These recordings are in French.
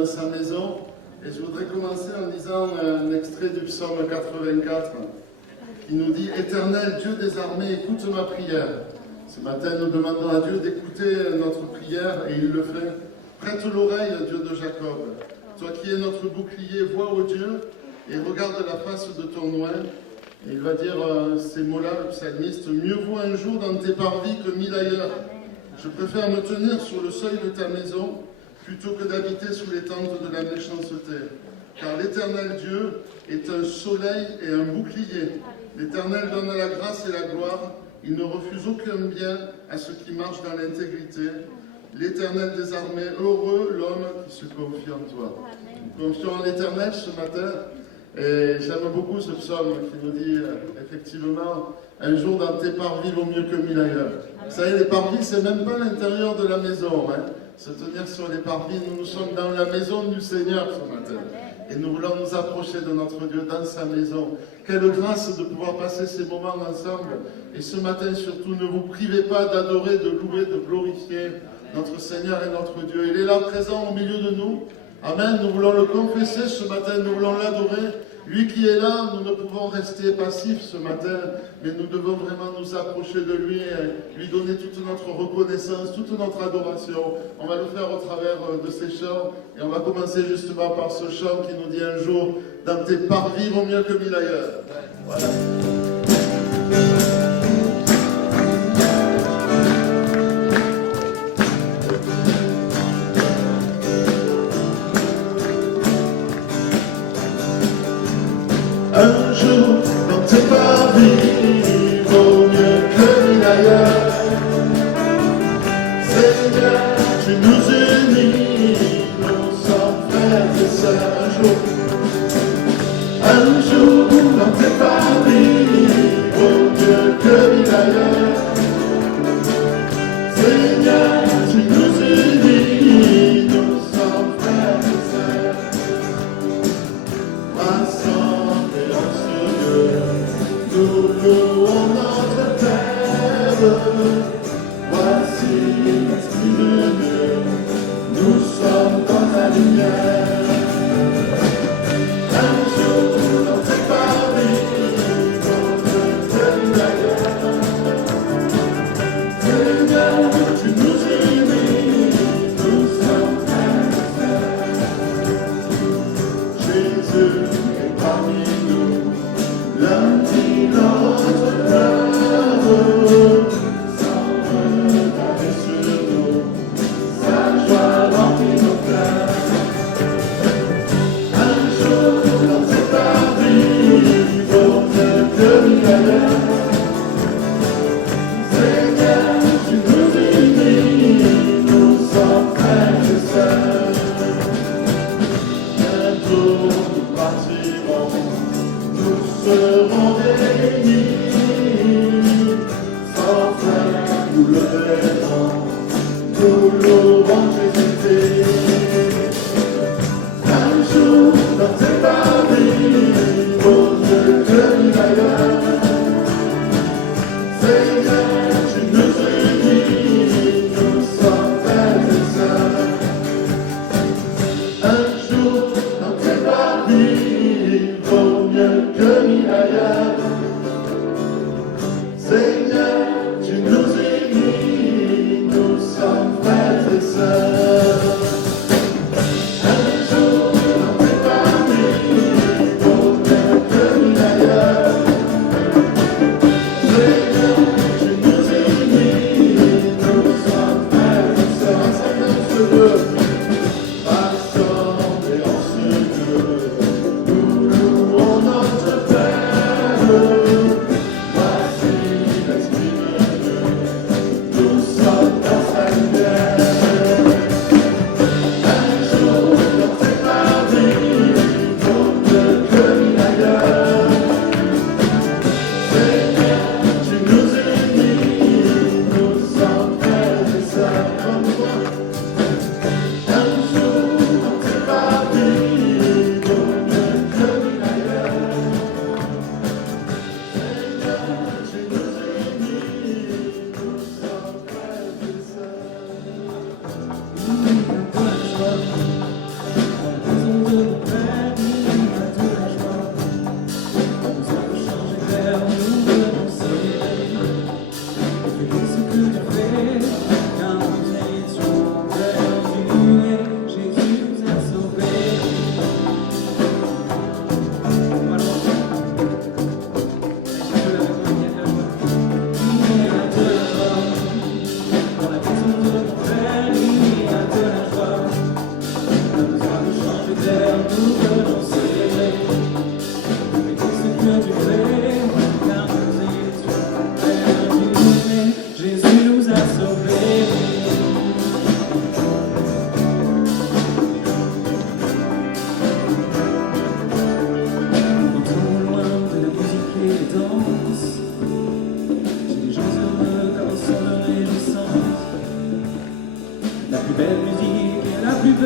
dans sa maison. Et je voudrais commencer en lisant un extrait du psaume 84 qui nous dit « Éternel Dieu des armées, écoute ma prière ». Ce matin, nous demandons à Dieu d'écouter notre prière et il le fait. Prête l'oreille, Dieu de Jacob. Toi qui es notre bouclier, vois, ô Dieu, et regarde la face de ton oint. Et il va dire ces mots-là, le psalmiste, « Mieux vaut un jour dans tes parvis que 1000 ailleurs. Je préfère me tenir sur le seuil de ta maison plutôt que d'habiter sous les tentes de la méchanceté. Car l'Éternel Dieu est un soleil et un bouclier. L'Éternel donne la grâce et la gloire. Il ne refuse aucun bien à ceux qui marchent dans l'intégrité. L'Éternel des armées, heureux l'homme qui se confie en toi. » Nous confions en l'Éternel ce matin. Et j'aime beaucoup ce psaume qui nous dit effectivement, un jour dans tes parvis vaut mieux que 1000 ailleurs. Vous savez, les parvis, c'est même pas l'intérieur de la maison. Se tenir sur les parvis, nous sommes dans la maison du Seigneur ce matin. Et nous voulons nous approcher de notre Dieu dans sa maison. Quelle grâce de pouvoir passer ces moments ensemble. Et ce matin surtout, ne vous privez pas d'adorer, de louer, de glorifier notre Seigneur et notre Dieu. Il est là présent au milieu de nous. Amen, nous voulons le confesser ce matin, nous voulons l'adorer. Lui qui est là, nous ne pouvons rester passifs ce matin, mais nous devons vraiment nous approcher de lui et lui donner toute notre reconnaissance, toute notre adoration. On va le faire au travers de ces chants et on va commencer justement par ce chant qui nous dit un jour, dans tes parvis vaut mieux que 1000 ailleurs. Voilà. Un jour, dans tes parvis, vaut mieux que 1000 ailleurs. Seigneur, tu nous unis, nous sommes frères et sœurs. Un jour, dans tes parvis, vaut mieux que 1000 ailleurs. Seigneur, tu nous unis, nous sommes frères et sœurs. Nous louons notre Père, voici l'Esprit de Dieu, nous sommes dans la lumière. Un jour dans tes parvis, dans le ailleurs. Seigneur, tu nous unis, nous sommes frères et sœurs. Jésus est parmi nous. L'un dit notre cœur, sans regarder sur nous, sa joie remplit nos cœurs.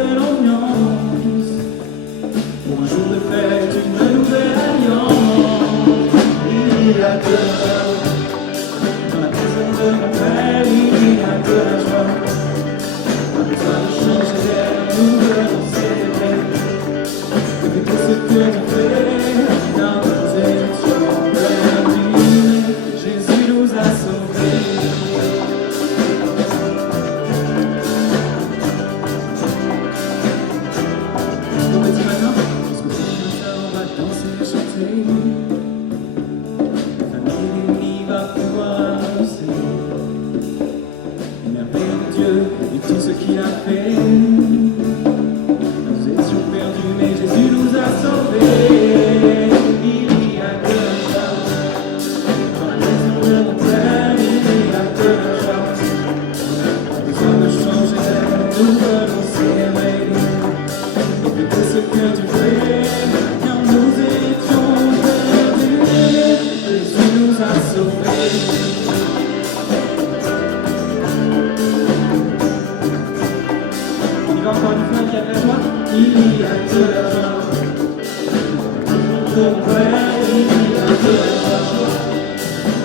nouvelle ambiance, pour un jour de fête, une nouvelle alliance. Il y a de dans la maison de mon père, il y a de la joie. Pas besoin de changer d'air, nous devons célébrer. Et tout ce que tu fais, dans nos émotions perdues, Jésus nous a sauvés. Au petit matin, jusqu'au petit matin, on va danser et chanter. La famille unie va pouvoir annoncer les merveilles de Dieu et tout ce qu'il a fait. Nous étions perdus, mais Jésus nous a sauvés. Il y a de la joie dans la maison de mon Père. Il y a de la joie. Pas besoin de changer d'air, nous devons s'aimer. Et tout ce que tu fais, car nous étions perdus, Jésus nous a sauvés. On y va encore une fois, il y a de la joie. Il y a de la joie. Mon Père, il y a de la joie.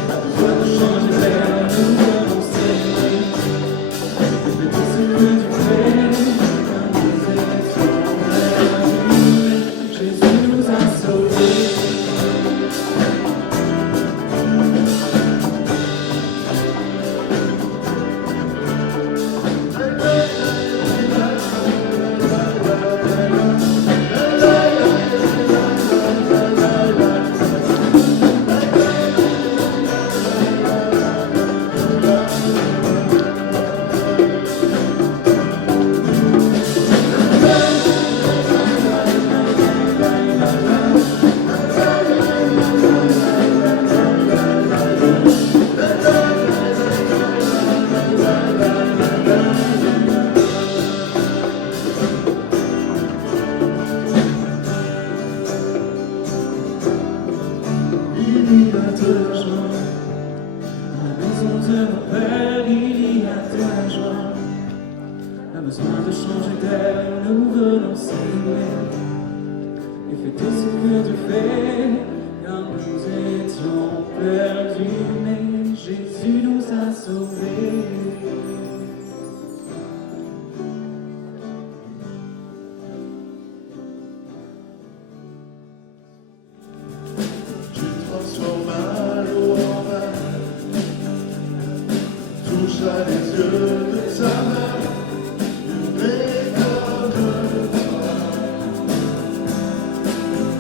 Pas besoin de changer d'air, nous devons s'aimer. Et tout ce que tu fais, car nous étions perdus, Jésus nous a sauvés. Il y a de la joie, dans la maison de mon Père, il y a de la joie. Pas besoin de changer d'air, nous venons s'aimer. Et fais tout ce que tu fais, car nous étions perdus, mais Jésus nous a sauvés. Tu transformas l'eau en vin, toucha les yeux de sa main, mais comme toi,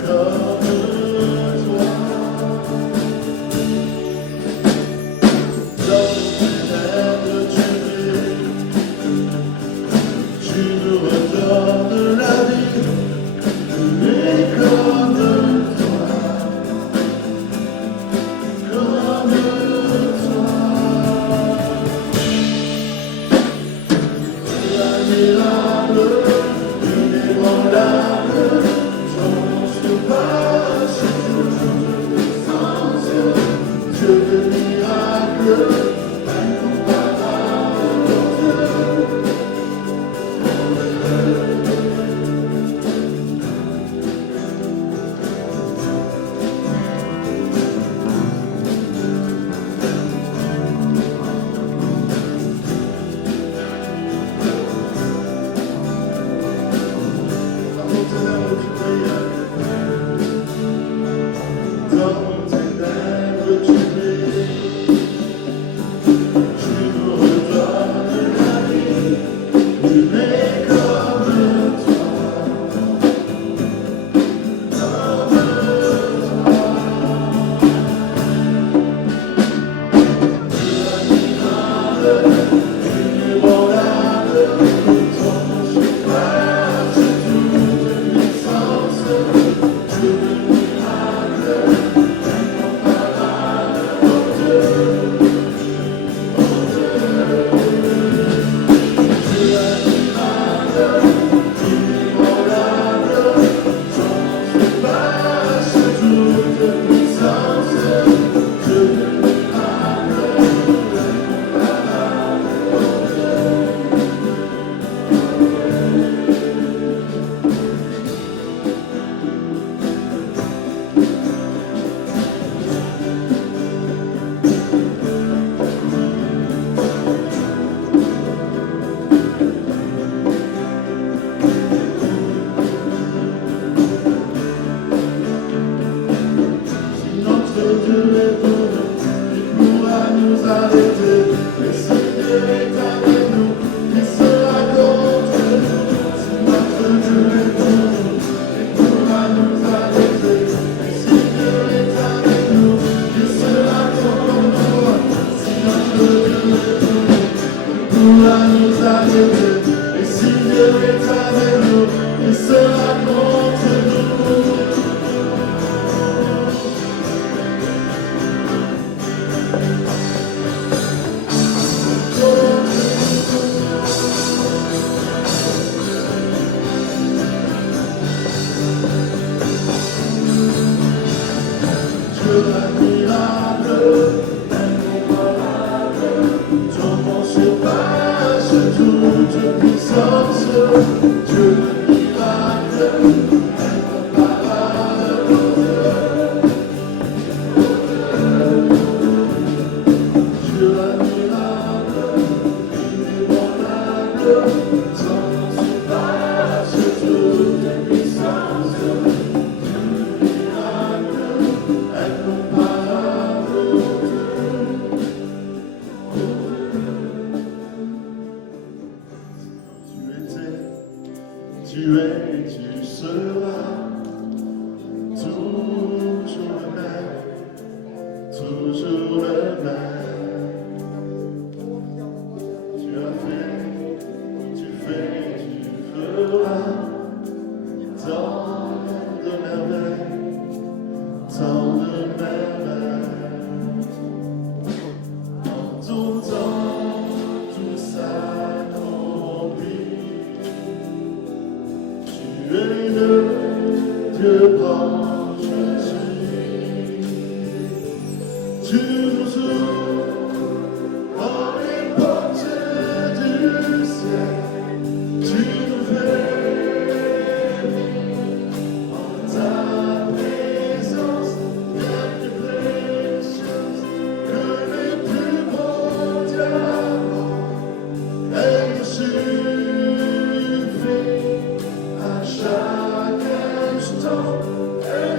comme avec nous, il sera contre nous. Dieu admirable, incomparable, ton nom surpasse toute puissance. Dieu admirable, incomparable, Dieu admirable, inébranlable, ton nom surpasse toute puissance. Tu es et tu seras toujours le même, toujours le même. Tu as fait, tu fais, tu feras tant de merveilles, tant de merveilles. En ton temps, tout s'accomplit. Tu es le Dieu grand, je suis. Tu nous ouvres dans les portes du ciel. Tu nous fais en ta présence bien plus précieuse que les plus beaux diamants. Elle nous suffit. À chaque instant, elle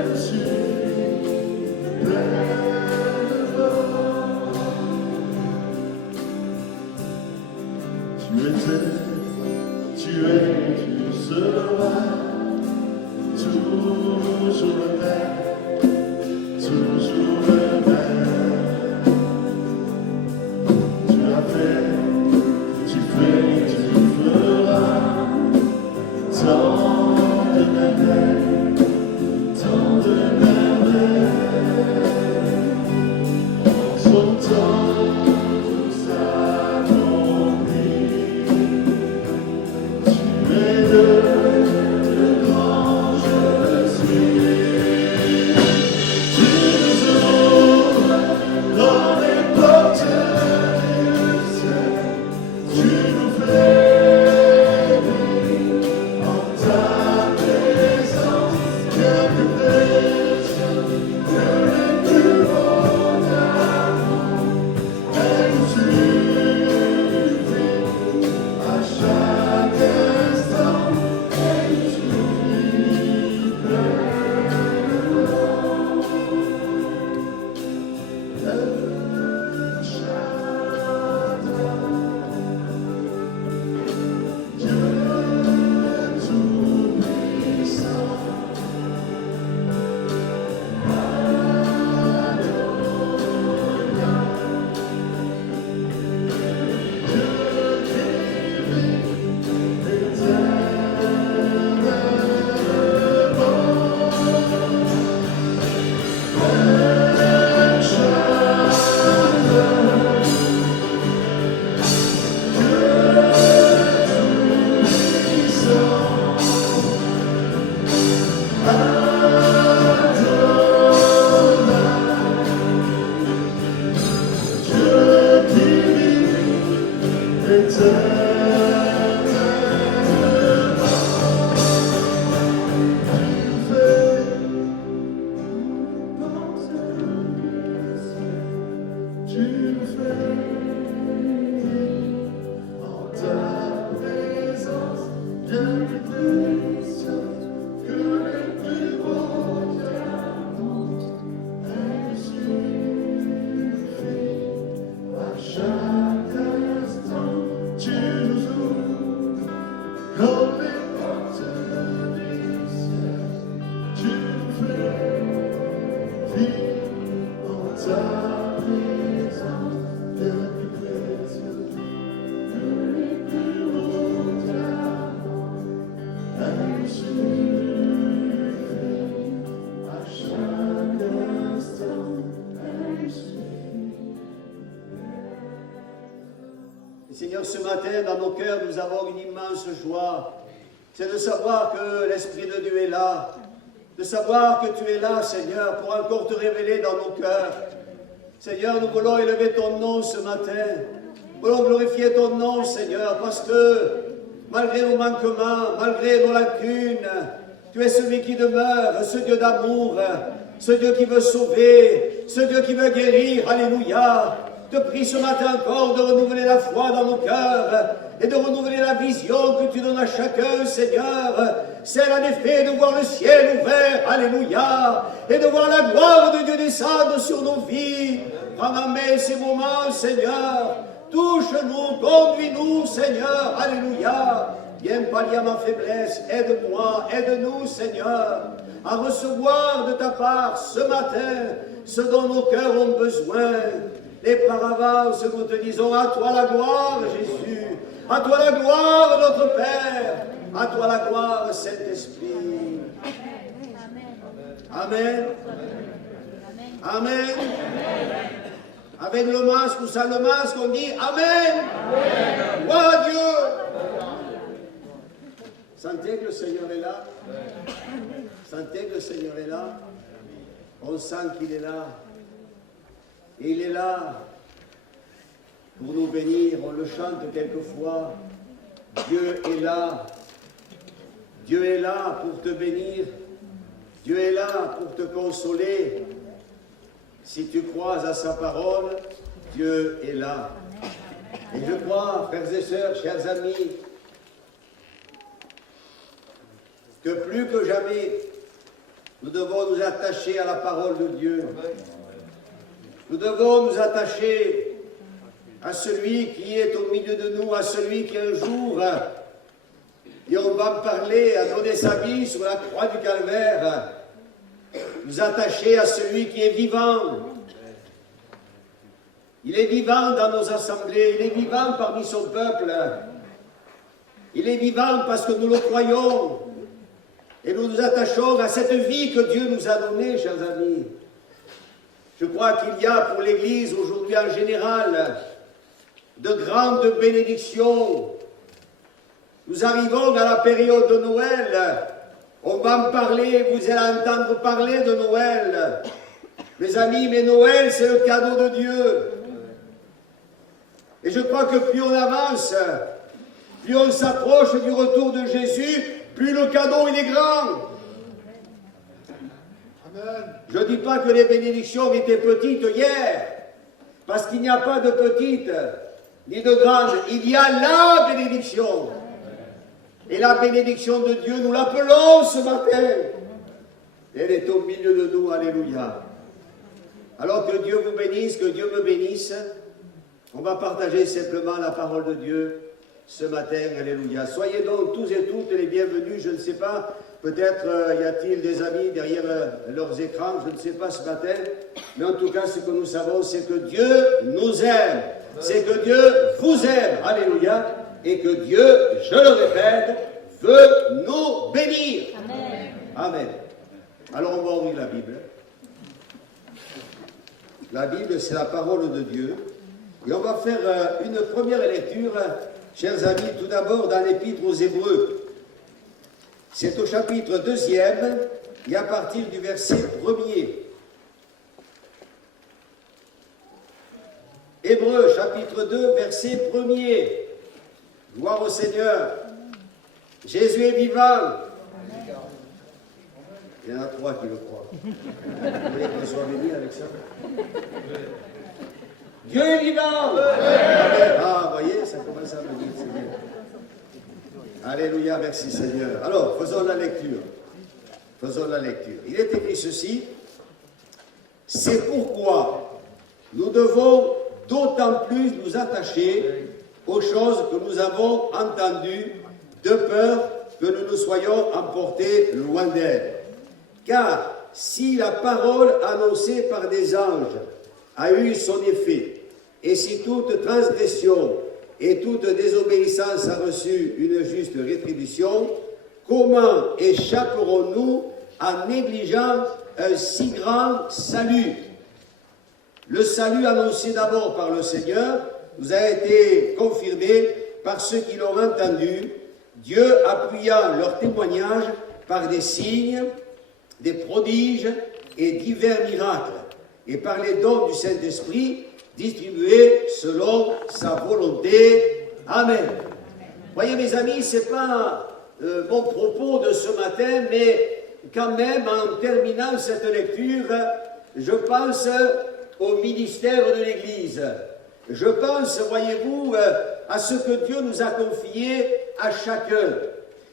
Seigneur, ce matin, dans nos cœurs, nous avons une immense joie. C'est de savoir que l'Esprit de Dieu est là. De savoir que tu es là, Seigneur, pour encore te révéler dans nos cœurs. Seigneur, nous voulons élever ton nom ce matin. Nous voulons glorifier ton nom, Seigneur, parce que malgré nos manquements, malgré nos lacunes, tu es celui qui demeure, ce Dieu d'amour, ce Dieu qui veut sauver, ce Dieu qui veut guérir. Alléluia. Je te prie ce matin encore de renouveler la foi dans nos cœurs et de renouveler la vision que tu donnes à chacun, Seigneur. C'est en effet de voir le ciel ouvert, alléluia, et de voir la gloire de Dieu descendre sur nos vies. Prends en main ces moments, Seigneur. Touche-nous, conduis-nous, Seigneur, alléluia. Viens pallier à ma faiblesse, aide-moi, aide-nous, Seigneur, à recevoir de ta part ce matin ce dont nos cœurs ont besoin. Et par avance, nous te disons, à toi la gloire, Jésus, à toi la gloire, notre Père, à toi la gloire, Saint-Esprit. Amen. Amen. Avec le masque ou sans le masque, on dit Amen. Gloire à Dieu. Sentez que le Seigneur est là. Sentez que le Seigneur est là. On sent qu'il est là. Et il est là pour nous bénir. On le chante quelquefois. Dieu est là. Dieu est là pour te bénir. Dieu est là pour te consoler. Si tu crois à sa parole, Dieu est là. Et je crois, frères et sœurs, chers amis, que plus que jamais, nous devons nous attacher à la parole de Dieu. Nous devons nous attacher à celui qui est au milieu de nous, à celui qui un jour, et on va me parler, a donné sa vie sur la croix du Calvaire, nous attacher à celui qui est vivant. Il est vivant dans nos assemblées, il est vivant parmi son peuple. Il est vivant parce que nous le croyons. Et nous nous attachons à cette vie que Dieu nous a donnée, chers amis. Je crois qu'il y a pour l'Église aujourd'hui en général de grandes bénédictions. Nous arrivons à la période de Noël. On va me parler, vous allez entendre parler de Noël. Mes amis, mais Noël, c'est le cadeau de Dieu. Et je crois que plus on avance, plus on s'approche du retour de Jésus, plus le cadeau il est grand. Amen. Je ne dis pas que les bénédictions étaient petites hier, parce qu'il n'y a pas de petites ni de grandes. Il y a la bénédiction. Et la bénédiction de Dieu, nous l'appelons ce matin. Elle est au milieu de nous, alléluia. Alors que Dieu vous bénisse, que Dieu me bénisse, on va partager simplement la parole de Dieu ce matin, alléluia. Soyez donc tous et toutes les bienvenus, je ne sais pas, peut-être y a-t-il des amis derrière leurs écrans, je ne sais pas ce matin, mais en tout cas ce que nous savons, c'est que Dieu nous aime, c'est que Dieu vous aime, alléluia, et que Dieu, je le répète, veut nous bénir. Amen. Amen. Alors on va ouvrir la Bible. La Bible, c'est la parole de Dieu. Et on va faire une première lecture, chers amis, tout d'abord dans l'Épître aux Hébreux. C'est au chapitre 2e et à partir du verset 1er. Hébreux, chapitre 2, verset 1er. Gloire au Seigneur. Jésus est vivant. Il y en a 3 qui le croient. Vous voulez qu'on soit béni avec ça? Dieu est vivant. Ah, vous voyez, ça commence à me dire, c'est bien. Alléluia, merci Seigneur. Alors, faisons la lecture. Faisons la lecture. Il est écrit ceci. C'est pourquoi nous devons d'autant plus nous attacher aux choses que nous avons entendues, de peur que nous nous soyons emportés loin d'elles. Car si la parole annoncée par des anges a eu son effet, et si toute transgression et toute désobéissance a reçu une juste rétribution, comment échapperons-nous en négligeant un si grand salut? Le salut annoncé d'abord par le Seigneur nous a été confirmé par ceux qui l'ont entendu, Dieu appuyant leur témoignage par des signes, des prodiges et divers miracles, et par les dons du Saint-Esprit distribués selon sa volonté. Amen. Voyez mes amis, ce n'est pas mon propos de ce matin, mais quand même, en terminant cette lecture, je pense au ministère de l'Église. Je pense, voyez-vous, à ce que Dieu nous a confié à chacun.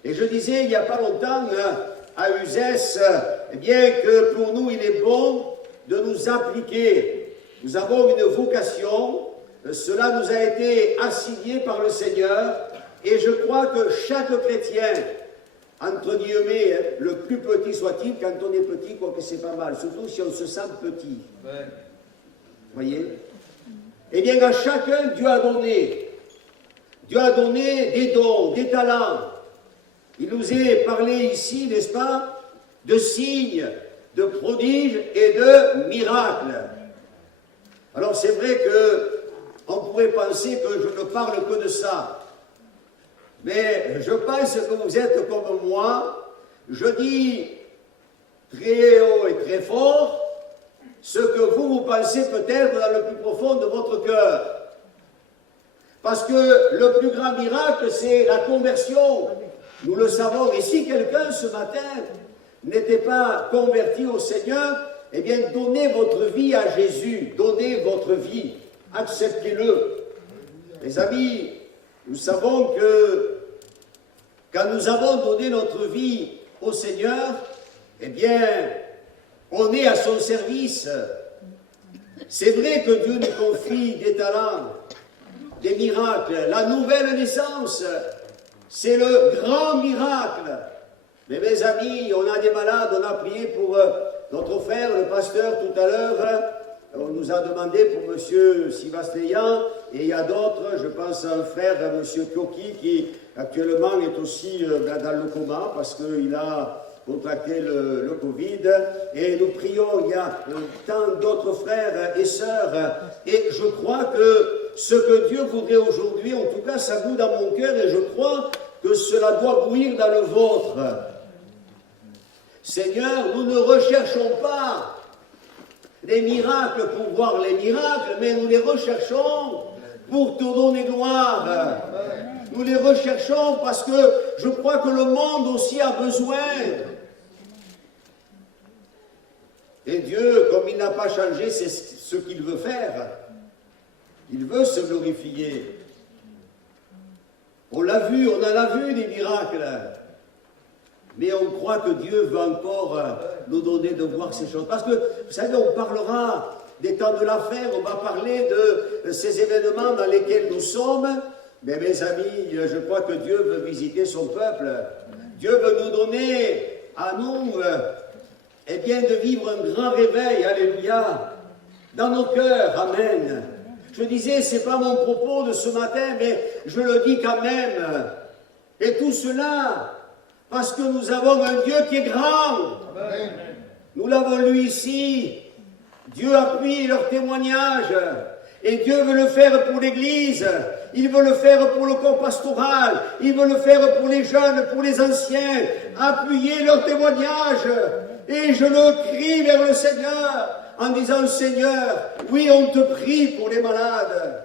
Et je disais il n'y a pas longtemps à Uzès, eh bien que pour nous il est bon de nous appliquer. Nous avons une vocation, cela nous a été assigné par le Seigneur, et je crois que chaque chrétien, entre guillemets, le plus petit soit-il, quand on est petit, quoique c'est pas mal, surtout si on se sent petit. Voyez? Eh bien, à chacun, Dieu a donné. Dieu a donné des dons, des talents. Il nous est parlé ici, n'est-ce pas, de signes, de prodiges et de miracles. Alors, c'est vrai qu'on pourrait penser que je ne parle que de ça. Mais je pense que vous êtes comme moi. Je dis très haut et très fort ce que vous pensez peut-être dans le plus profond de votre cœur. Parce que le plus grand miracle, c'est la conversion. Nous le savons. Et si quelqu'un ce matin n'était pas converti au Seigneur, eh bien, donnez votre vie à Jésus. Donnez votre vie. Acceptez-le. Mes amis, nous savons que quand nous avons donné notre vie au Seigneur, eh bien, on est à son service. C'est vrai que Dieu nous confie des talents, des miracles. La nouvelle naissance, c'est le grand miracle. Mais mes amis, on a des malades, on a prié pour notre frère, le pasteur, tout à l'heure. On nous a demandé pour M. Sivastéyan, et il y a d'autres, je pense à un frère, à M. Kyoki, qui actuellement est aussi dans le coma, parce qu'il a contracté le Covid, et nous prions, il y a tant d'autres frères et sœurs, et je crois que ce que Dieu voudrait aujourd'hui, en tout cas ça bout dans mon cœur, et je crois que cela doit bouillir dans le vôtre. Seigneur, nous ne recherchons pas des miracles pour voir les miracles, mais nous les recherchons pour te donner gloire. Nous les recherchons parce que je crois que le monde aussi a besoin. Et Dieu, comme il n'a pas changé, c'est ce qu'il veut faire. Il veut se glorifier. On l'a vu, on en a vu des miracles. Mais on croit que Dieu veut encore nous donner de voir ces choses. Parce que, vous savez, on parlera des temps de la fin, on va parler de ces événements dans lesquels nous sommes. Mais mes amis, je crois que Dieu veut visiter son peuple. Dieu veut nous donner à nous, eh bien, de vivre un grand réveil, alléluia, dans nos cœurs, amen. Je disais, ce n'est pas mon propos de ce matin, mais je le dis quand même. Et tout cela, parce que nous avons un Dieu qui est grand. Amen. Nous l'avons lu ici. Dieu appuie leur témoignage. Et Dieu veut le faire pour l'Église. Il veut le faire pour le corps pastoral. Il veut le faire pour les jeunes, pour les anciens. Appuyer leur témoignage. Et je le crie vers le Seigneur en disant, Seigneur, oui, on te prie pour les malades.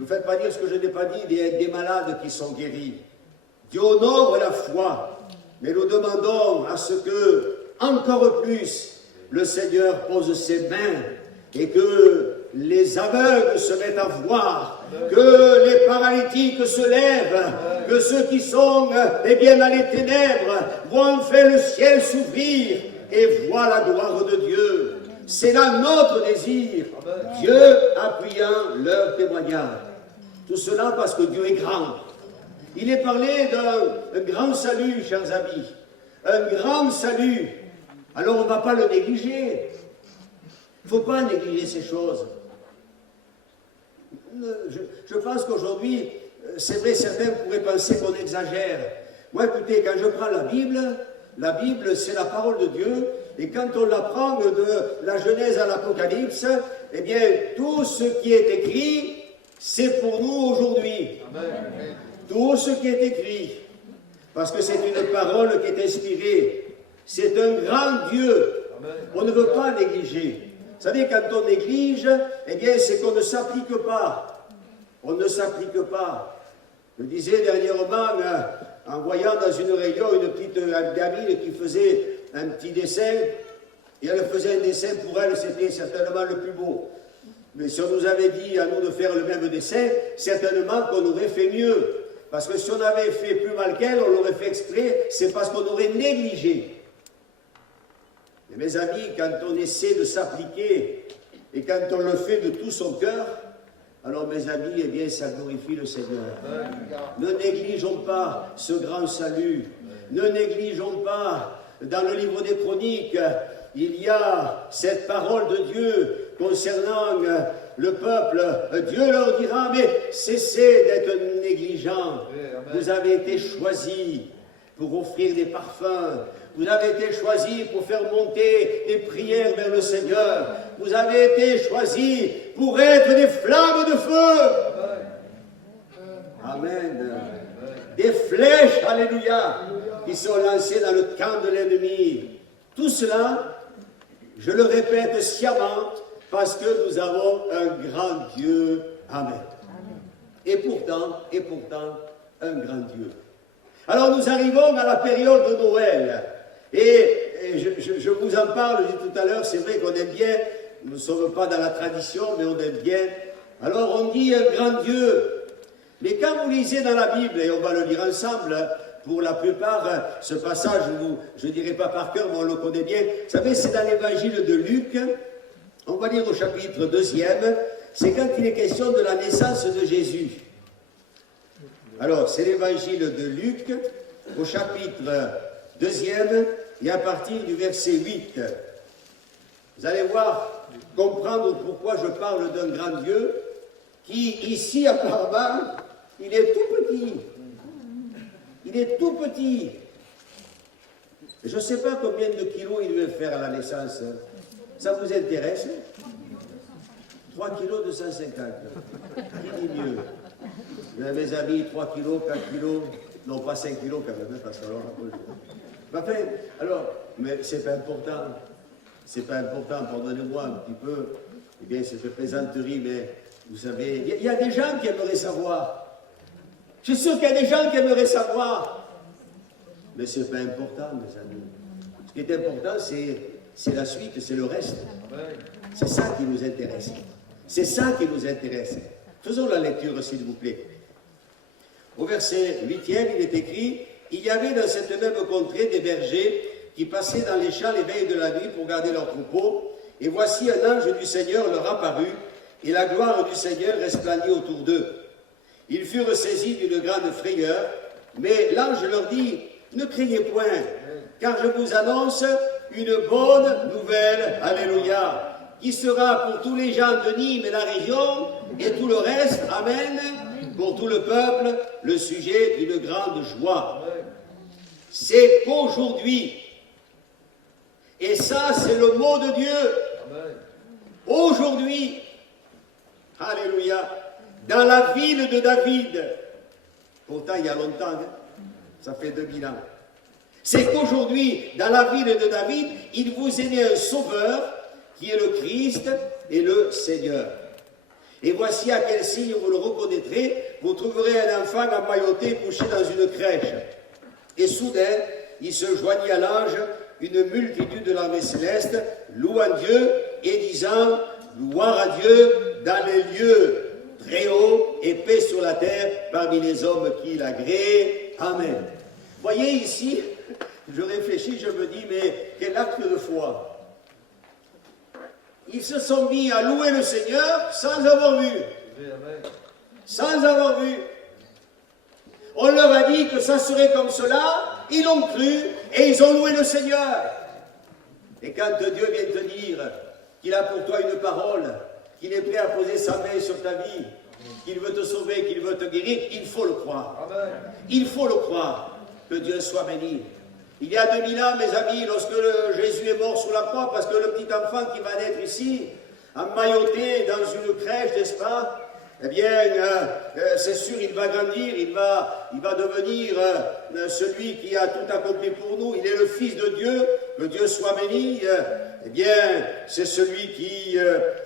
Ne faites pas dire ce que je n'ai pas dit, des malades qui sont guéris. Dieu honore la foi, mais nous demandons à ce que, encore plus, le Seigneur pose ses mains et que les aveugles se mettent à voir, que les paralytiques se lèvent, que ceux qui sont eh bien, dans les ténèbres voient enfin le ciel s'ouvrir et voient la gloire de Dieu. C'est là notre désir, Dieu appuyant leur témoignage. Tout cela parce que Dieu est grand. Il est parlé d'un grand salut, chers amis. Un grand salut. Alors on ne va pas le négliger. Il ne faut pas négliger ces choses. Je pense qu'aujourd'hui, c'est vrai, certains pourraient penser qu'on exagère. Moi, écoutez, quand je prends la Bible, c'est la parole de Dieu. Et quand on la prend de la Genèse à l'Apocalypse, eh bien, tout ce qui est écrit, c'est pour nous aujourd'hui. Tout ce qui est écrit. Parce que c'est une parole qui est inspirée. C'est un grand Dieu. On ne veut pas négliger. Vous savez, quand on néglige, eh bien, c'est qu'on ne s'applique pas. On ne s'applique pas. Je disais dernièrement, en voyant dans une réunion une petite gamine qui faisait un petit dessin, et elle faisait un dessin, pour elle, c'était certainement le plus beau. Mais si on nous avait dit à nous de faire le même dessin, certainement qu'on aurait fait mieux. Parce que si on avait fait plus mal qu'elle, on l'aurait fait exprès, c'est parce qu'on aurait négligé. Et mes amis, quand on essaie de s'appliquer, et quand on le fait de tout son cœur, alors mes amis, eh bien, ça glorifie le Seigneur. Ne négligeons pas ce grand salut. Ne négligeons pas, dans le livre des Chroniques, il y a cette parole de Dieu concernant le peuple. Dieu leur dira, mais cessez d'être négligents. Vous avez été choisis pour offrir des parfums. Vous avez été choisis pour faire monter des prières vers le Seigneur. Vous avez été choisis pour être des flammes de feu. Amen. Des flèches, alléluia, qui sont lancées dans le camp de l'ennemi. Tout cela, je le répète sciemment, parce que nous avons un grand Dieu. Amen. Et pourtant, un grand Dieu. Alors nous arrivons à la période de Noël. Et je vous en parle, je dis tout à l'heure, c'est vrai qu'on aime bien, nous ne sommes pas dans la tradition, mais on aime bien. Alors on dit un grand Dieu. Mais quand vous lisez dans la Bible, et on va le lire ensemble, pour la plupart, ce passage, je ne dirai pas par cœur, mais on le connaît bien. Vous savez, c'est dans l'évangile de Luc, on va lire au chapitre 2e, c'est quand il est question de la naissance de Jésus. Alors, c'est l'évangile de Luc, au chapitre 2e, et à partir du verset 8. Vous allez voir, comprendre pourquoi je parle d'un grand Dieu, qui, ici, apparemment, il est tout petit. Il est tout petit. Je ne sais pas combien de kilos il devait faire à la naissance. Ça vous intéresse? 3 kilos 250. Qui dit mieux? Mes amis, 3 kilos, 4 kilos, non pas 5 kilos quand même, parce que alors, mais c'est pas important. C'est pas important, pardonnez-moi un petit peu. Eh bien, c'est une plaisanterie, mais vous savez, il y a des gens qui aimeraient savoir. Je suis sûr qu'il y a des gens qui aimeraient savoir. Mais ce n'est pas important, mes amis. Ce qui est important, c'est la suite, c'est le reste. C'est ça qui nous intéresse. C'est ça qui nous intéresse. Faisons la lecture, s'il vous plaît. Au verset 8e, il est écrit « Il y avait dans cette même contrée des bergers qui passaient dans les champs les veilles de la nuit pour garder leurs troupeaux. Et voici un ange du Seigneur leur apparut, et la gloire du Seigneur resplendit autour d'eux. Ils furent saisis d'une grande frayeur, mais l'ange leur dit « Ne craignez point, car je vous annonce une bonne nouvelle, alléluia, qui sera pour tous les gens de Nîmes et la région, et tout le reste, amen, pour tout le peuple, le sujet d'une grande joie. C'est qu'aujourd'hui, et ça c'est le mot de Dieu, aujourd'hui, alléluia, dans la ville de David, pourtant il y a longtemps, hein, ça fait 2000 ans, c'est qu'aujourd'hui, dans la ville de David, il vous est né un sauveur, qui est le Christ et le Seigneur. Et voici à quel signe vous le reconnaîtrez, vous trouverez un enfant emmailloté couché dans une crèche. Et soudain, il se joignit à l'ange une multitude de l'armée céleste, louant Dieu et disant « Gloire à Dieu dans les lieux très hauts et paix sur la terre parmi les hommes qu'il agrée. Amen. » Voyez ici, je réfléchis, je me dis, mais quel acte de foi. Ils se sont mis à louer le Seigneur sans avoir vu. Sans avoir vu. On leur a dit que ça serait comme cela, ils l'ont cru et ils ont loué le Seigneur. Et quand Dieu vient te dire qu'il a pour toi une parole, qu'il est prêt à poser sa main sur ta vie, qu'il veut te sauver, qu'il veut te guérir, il faut le croire. Il faut le croire. Que Dieu soit béni. Il y a 2000 ans, mes amis, lorsque Jésus est mort sous la croix, parce que le petit enfant qui va naître ici, emmailloté dans une crèche, n'est-ce pas? Eh bien, c'est sûr, il va grandir, il va devenir celui qui a tout accompli pour nous. Il est le Fils de Dieu, que Dieu soit béni. Eh bien, c'est celui qui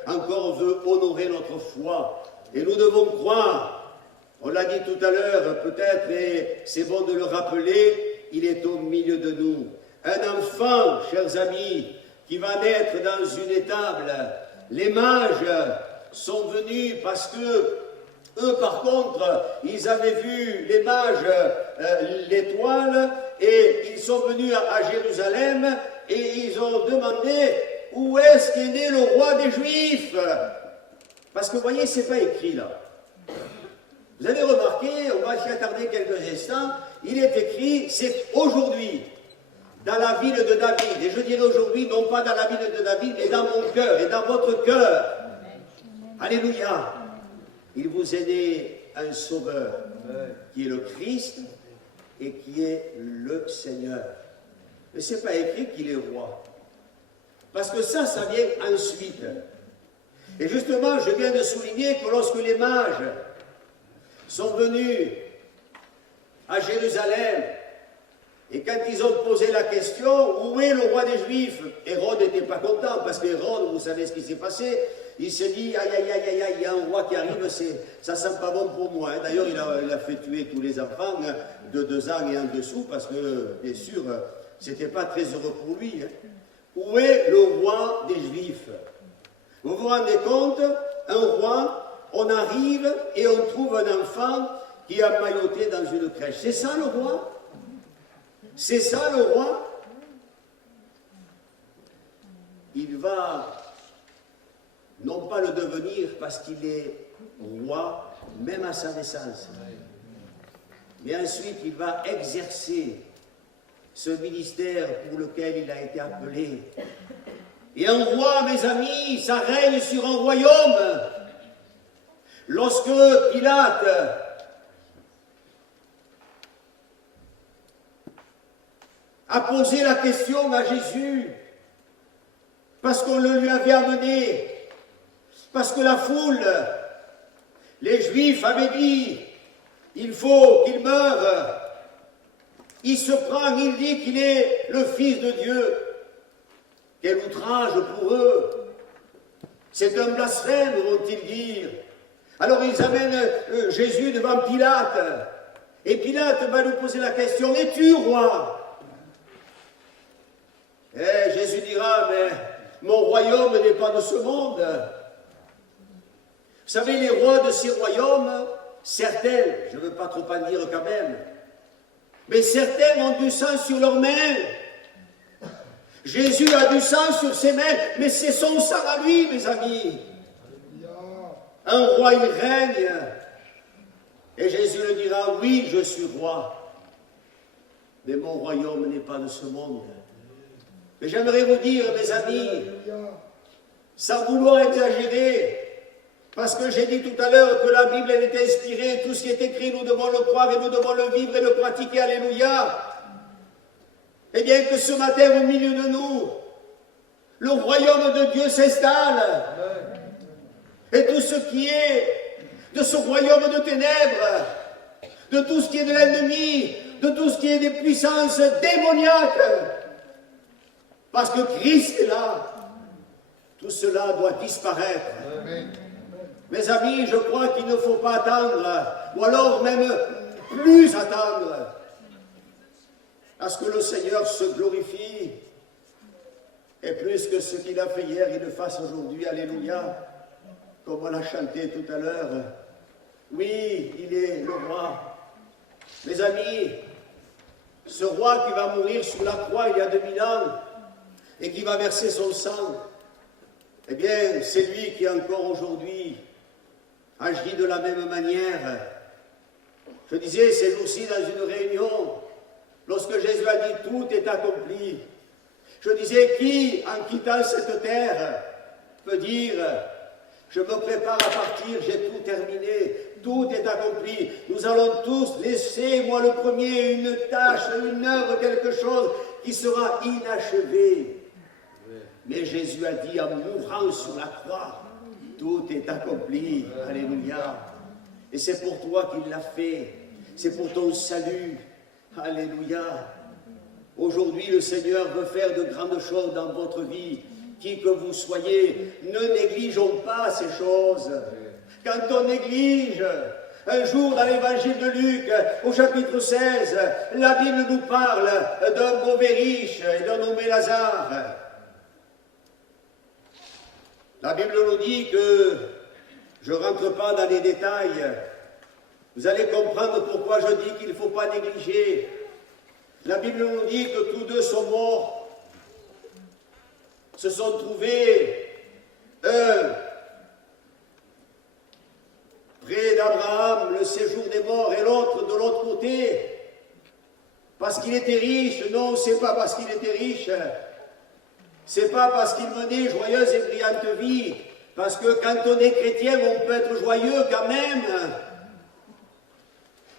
encore veut honorer notre foi. Et nous devons croire, on l'a dit tout à l'heure, peut-être, et c'est bon de le rappeler, il est au milieu de nous. Un enfant, chers amis, qui va naître dans une étable. Les mages sont venus parce que eux, par contre, ils avaient vu, les mages, l'étoile, et ils sont venus à Jérusalem, et ils ont demandé où est-ce qu'est né le roi des Juifs. Parce que, vous voyez, c'est pas écrit là. Vous avez remarqué, on va s'y attarder quelques instants, il est écrit, c'est aujourd'hui, dans la ville de David. Et je dirais aujourd'hui, non pas dans la ville de David, mais dans mon cœur et dans votre cœur. Alléluia. Il vous est né un sauveur qui est le Christ et qui est le Seigneur. Mais ce n'est pas écrit qu'il est roi. Parce que ça vient ensuite. Et justement, je viens de souligner que lorsque les mages sont venus à Jérusalem, et quand ils ont posé la question, où est le roi des Juifs? Hérode n'était pas content, parce qu'Hérode, vous savez ce qui s'est passé, il s'est dit, aïe, aïe, aïe, aïe, aïe, il y a un roi qui arrive, ça sent pas bon pour moi. D'ailleurs, il a fait tuer tous les enfants de 2 ans et en dessous, parce que, bien sûr, c'était pas très heureux pour lui. Où est le roi des Juifs? Vous vous rendez compte? Un roi, on arrive et on trouve un enfant qui est emmailloté dans une crèche. C'est ça le roi? C'est ça le roi? Il va non pas le devenir parce qu'il est roi, même à sa naissance, mais ensuite il va exercer ce ministère pour lequel il a été appelé. Et un roi, mes amis, ça règne sur un royaume. Lorsque Pilate a posé la question à Jésus, parce qu'on le lui avait amené, parce que la foule, les Juifs avaient dit, il faut qu'il meure. Il se prend, il dit qu'il est le Fils de Dieu. Quel outrage pour eux! C'est un blasphème, vont-ils dire. Alors ils amènent Jésus devant Pilate. Et Pilate va lui poser la question, es-tu roi? Et Jésus dira, mais mon royaume n'est pas de ce monde. Vous savez, les rois de ces royaumes, certains, je ne veux pas trop en dire quand même, mais certains ont du sang sur leurs mains. Jésus a du sang sur ses mains, mais c'est son sang à lui, mes amis. Un roi, il règne. Et Jésus le dira, oui, je suis roi, mais mon royaume n'est pas de ce monde. Mais j'aimerais vous dire, mes amis, sans vouloir exagérer, parce que j'ai dit tout à l'heure que la Bible, elle est inspirée, tout ce qui est écrit, nous devons le croire et nous devons le vivre et le pratiquer, alléluia. Eh bien que ce matin, au milieu de nous, le royaume de Dieu s'installe. Et tout ce qui est de ce royaume de ténèbres, de tout ce qui est de l'ennemi, de tout ce qui est des puissances démoniaques, parce que Christ est là, tout cela doit disparaître. Amen. Mes amis, je crois qu'il ne faut pas attendre, ou alors même plus attendre, à ce que le Seigneur se glorifie, et plus que ce qu'il a fait hier, il le fasse aujourd'hui, alléluia, comme on l'a chanté tout à l'heure. Oui, il est le roi. Mes amis, ce roi qui va mourir sur la croix il y a 2000 ans, et qui va verser son sang, eh bien, c'est lui qui encore aujourd'hui agit de la même manière. Je disais ces jours-ci dans une réunion, lorsque Jésus a dit « tout est accompli », je disais qui, en quittant cette terre, peut dire « je me prépare à partir, j'ai tout terminé ». Tout est accompli. Nous allons tous laisser, moi le premier, une tâche, une œuvre, quelque chose qui sera inachevé. Mais Jésus a dit en mourant sur la croix, tout est accompli. Alléluia. Et c'est pour toi qu'il l'a fait. C'est pour ton salut. Alléluia. Aujourd'hui, le Seigneur veut faire de grandes choses dans votre vie. Qui que vous soyez, ne négligeons pas ces choses. Quand on néglige, un jour dans l'évangile de Luc, au chapitre 16, la Bible nous parle d'un mauvais riche et d'un nommé Lazare. La Bible nous dit que, je ne rentre pas dans les détails, vous allez comprendre pourquoi je dis qu'il ne faut pas négliger. La Bible nous dit que tous deux sont morts, se sont trouvés, un près d'Abraham, le séjour des morts, et l'autre de l'autre côté, parce qu'il était riche. Non, c'est pas parce qu'il était riche, c'est pas parce qu'il menait joyeuse et brillante vie, parce que quand on est chrétien, on peut être joyeux quand même.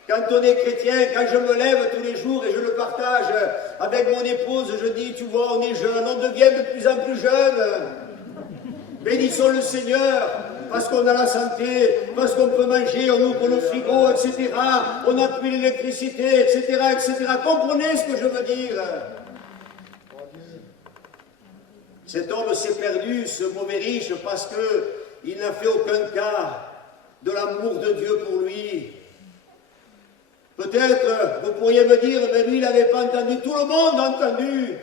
Quand on est chrétien, quand je me lève tous les jours et je le partage avec mon épouse, je dis, tu vois, on est jeune, on devient de plus en plus jeune. Bénissons le Seigneur, parce qu'on a la santé, parce qu'on peut manger, on ouvre le frigo, etc. On n'a plus l'électricité, etc., etc. Comprenez ce que je veux dire? Cet homme s'est perdu, ce mauvais riche, parce qu'il n'a fait aucun cas de l'amour de Dieu pour lui. Peut-être, vous pourriez me dire, mais lui, il n'avait pas entendu. Tout le monde a entendu.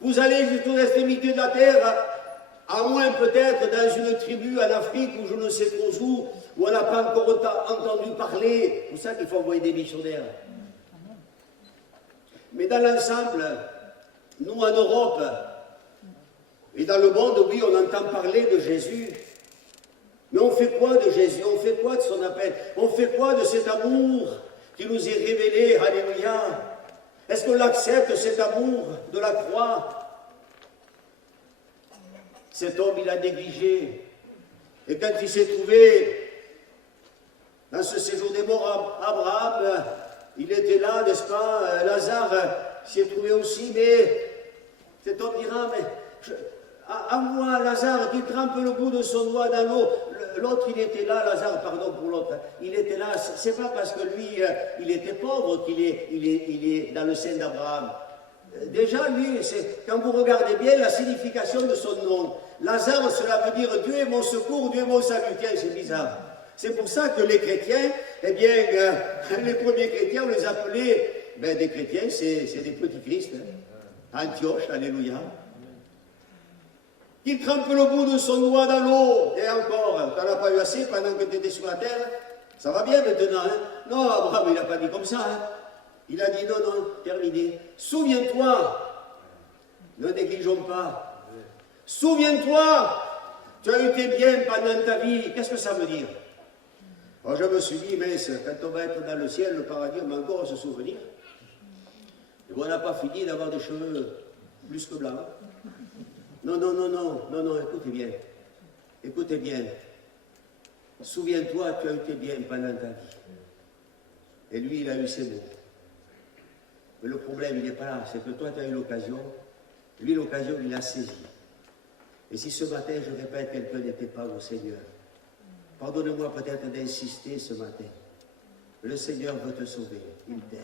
Vous allez jusqu'aux extrémités de la terre, à moins peut-être dans une tribu en Afrique, ou je ne sais trop où on n'a pas encore entendu parler. C'est pour ça qu'il faut envoyer des missionnaires. Mais dans l'ensemble, nous en Europe, et dans le monde, oui, on entend parler de Jésus. Mais on fait quoi de Jésus? On fait quoi de son appel? On fait quoi de cet amour qui nous est révélé? Alléluia. Est-ce qu'on l'accepte, cet amour de la croix? Cet homme, il a négligé. Et quand il s'est trouvé dans ce séjour des morts, Abraham, il était là, n'est-ce pas? Lazare s'y est trouvé aussi, mais cet homme dira, mais à moi, Lazare, qui trempe le bout de son doigt dans l'eau. L'autre, il était là, Lazare, pardon pour l'autre, il était là, c'est pas parce que lui, il était pauvre qu'il est dans le sein d'Abraham. Déjà, lui, quand vous regardez bien la signification de son nom, Lazare, cela veut dire Dieu est mon secours, Dieu est mon salut. Tiens, c'est bizarre. C'est pour ça que les chrétiens, eh bien, les premiers chrétiens, on les appelait, des chrétiens, c'est des petits Christ. Antioche, alléluia. Il trempe le bout de son doigt dans l'eau. Et encore, tu n'en as pas eu assez pendant que tu étais sur la terre? Ça va bien maintenant, hein? Non, Abraham, il n'a pas dit comme ça, hein? Il a dit non, non, terminé. Souviens-toi, ne négligeons pas. Souviens-toi, tu as eu tes biens pendant ta vie. Qu'est-ce que ça veut dire? Alors je me suis dit, mince, quand on va être dans le ciel, le paradis, on va encore se souvenir. Et on n'a pas fini d'avoir des cheveux plus que blancs. Non, non, non, non, non, non, écoutez bien. Écoutez bien. Souviens-toi, tu as eu tes biens pendant ta vie. Et lui, il a eu ses mots. Mais le problème, il n'est pas là. C'est que toi, tu as eu l'occasion. Lui, l'occasion, il l'a saisi. Et si ce matin, je répète, quelqu'un n'était pas au Seigneur, pardonne-moi peut-être d'insister ce matin. Le Seigneur veut te sauver. Il t'aime.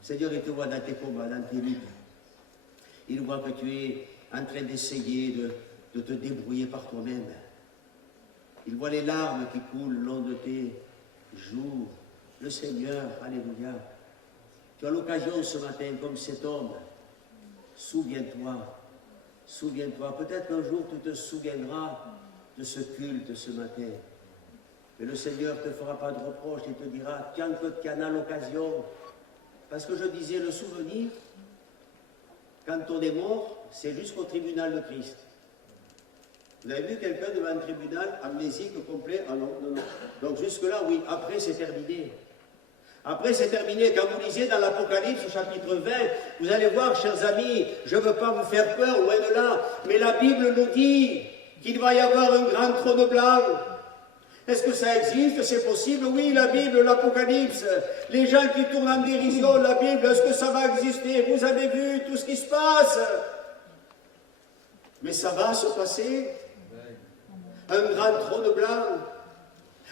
Le Seigneur, il te voit dans tes combats, dans tes luttes. Il voit que tu es en train d'essayer de te débrouiller par toi-même. Il voit les larmes qui coulent le long de tes joues. Le Seigneur, alléluia. Tu as l'occasion ce matin, comme cet homme, souviens-toi, souviens-toi. Peut-être qu'un jour tu te souviendras de ce culte ce matin. Mais le Seigneur ne te fera pas de reproche, il te dira, tant que tu en as l'occasion. Parce que je disais, le souvenir, quand on est mort, c'est jusqu'au tribunal de Christ. Vous avez vu quelqu'un devant un tribunal amnésique complet? Ah non, non, non. Donc jusque-là, oui. Après, c'est terminé. Après, c'est terminé. Quand vous lisez dans l'Apocalypse, chapitre 20, vous allez voir, chers amis, je ne veux pas vous faire peur, loin de là, mais la Bible nous dit qu'il va y avoir un grand trône blanc. Est-ce que ça existe? C'est possible? Oui, la Bible, l'Apocalypse, les gens qui tournent en dérision la Bible, est-ce que ça va exister? Vous avez vu tout ce qui se passe? Mais ça va se passer. Un grand trône blanc.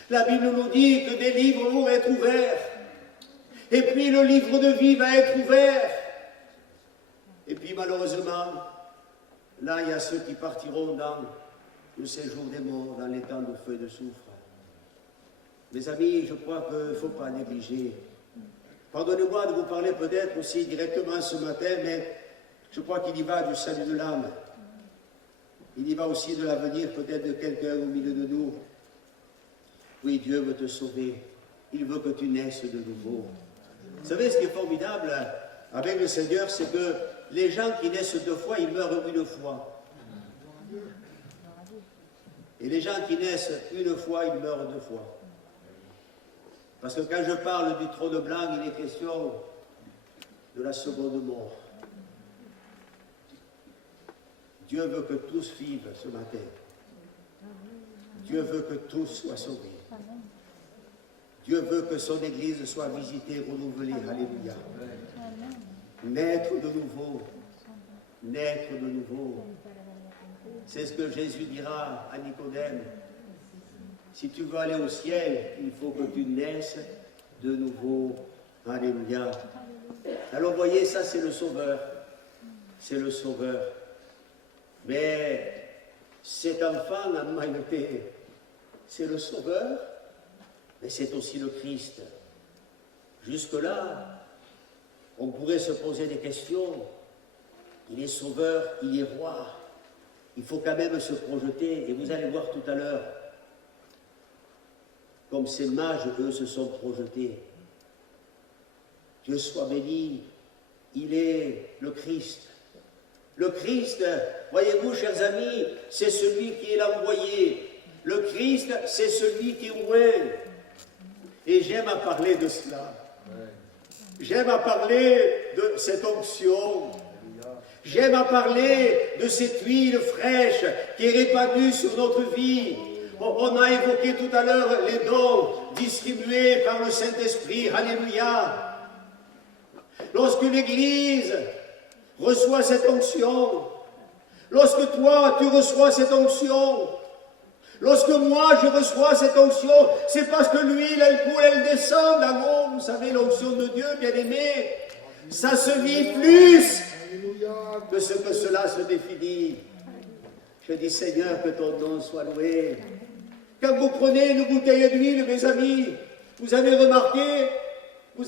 La Bible nous dit que des livres vont être ouverts. Et puis le livre de vie va être ouvert. Et puis malheureusement, là il y a ceux qui partiront dans le séjour des morts, dans les temps de feu et de soufre. Mes amis, je crois qu'il ne faut pas négliger. Pardonnez-moi de vous parler peut-être aussi directement ce matin, mais je crois qu'il y va du salut de l'âme. Il y va aussi de l'avenir peut-être de quelqu'un au milieu de nous. Oui, Dieu veut te sauver. Il veut que tu naisses de nouveau. Vous savez, ce qui est formidable avec le Seigneur, c'est que les gens qui naissent deux fois, ils meurent une fois. Et les gens qui naissent une fois, ils meurent deux fois. Parce que quand je parle du trône blanc, il est question de la seconde mort. Dieu veut que tous vivent ce matin. Dieu veut que tous soient sauvés. Dieu veut que son Église soit visitée, renouvelée. Alléluia. Naître de nouveau. Naître de nouveau. C'est ce que Jésus dira à Nicodème. Si tu veux aller au ciel, il faut que tu naisses de nouveau. Alléluia. Alors voyez, ça c'est le Sauveur. C'est le Sauveur. Mais cet enfant en mailleté, c'est le Sauveur, mais c'est aussi le Christ. Jusque-là, on pourrait se poser des questions. Il est Sauveur, il est Roi. Il faut quand même se projeter, et vous allez voir tout à l'heure, comme ces mages, eux, se sont projetés. Dieu soit béni, il est le Christ. Le Christ, voyez-vous, chers amis, c'est celui qui est l'envoyé. Le Christ, c'est celui qui est loin. Et j'aime à parler de cela. J'aime à parler de cette onction. J'aime à parler de cette huile fraîche qui est répandue sur notre vie. On a évoqué tout à l'heure les dons distribués par le Saint-Esprit. Alléluia. Lorsque l'Église reçoit cette onction, lorsque toi tu reçois cette onction, lorsque moi je reçois cette onction, c'est parce que l'huile elle coule, elle descend d'en haut. Vous savez, l'onction de Dieu, bien aimé, ça se vit plus que ce que cela se définit. Je dis, Seigneur, que ton nom soit loué. Quand vous prenez une bouteille d'huile, mes amis, vous avez remarqué, vous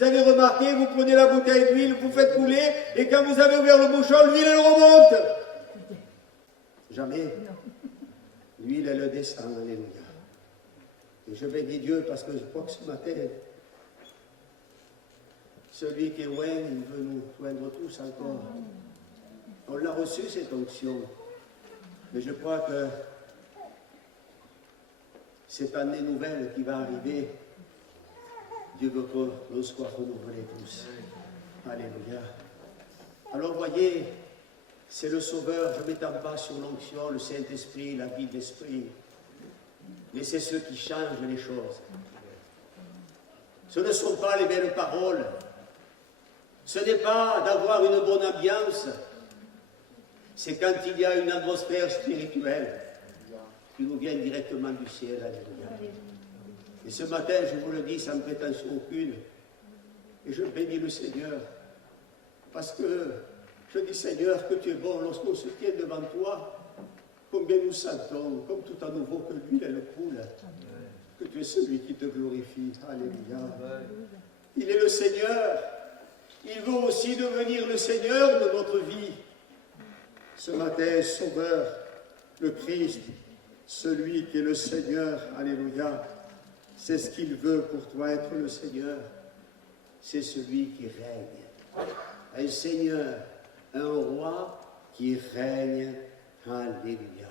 prenez la bouteille d'huile, vous faites couler, et quand vous avez ouvert le bouchon, l'huile, elle remonte. Jamais. L'huile, elle descend, alléluia. Et je bénis Dieu parce que je crois que ce matin, celui qui est loin, il veut nous joindre tous encore. On l'a reçu, cette onction. Mais je crois que cette année nouvelle qui va arriver, Dieu veut que nous soyons renouvelés tous. Alléluia. Alors voyez, c'est le Sauveur, je ne m'étends pas sur l'onction, le Saint-Esprit, la vie d'esprit. Mais c'est ceux qui changent les choses. Ce ne sont pas les belles paroles. Ce n'est pas d'avoir une bonne ambiance. C'est quand il y a une atmosphère spirituelle qui nous vient directement du ciel. Alléluia. Et ce matin, je vous le dis sans prétention aucune, et je bénis le Seigneur, parce que je dis, Seigneur, que tu es bon lorsqu'on se tient devant toi, combien nous sentons, comme tout à nouveau, que l'huile, elle coule, que tu es celui qui te glorifie. Alléluia. Il est le Seigneur. Il veut aussi devenir le Seigneur de notre vie. Ce matin, Sauveur, le Christ, celui qui est le Seigneur. Alléluia. C'est ce qu'il veut pour toi, être le Seigneur. C'est celui qui règne. Un Seigneur, un roi qui règne. Alléluia.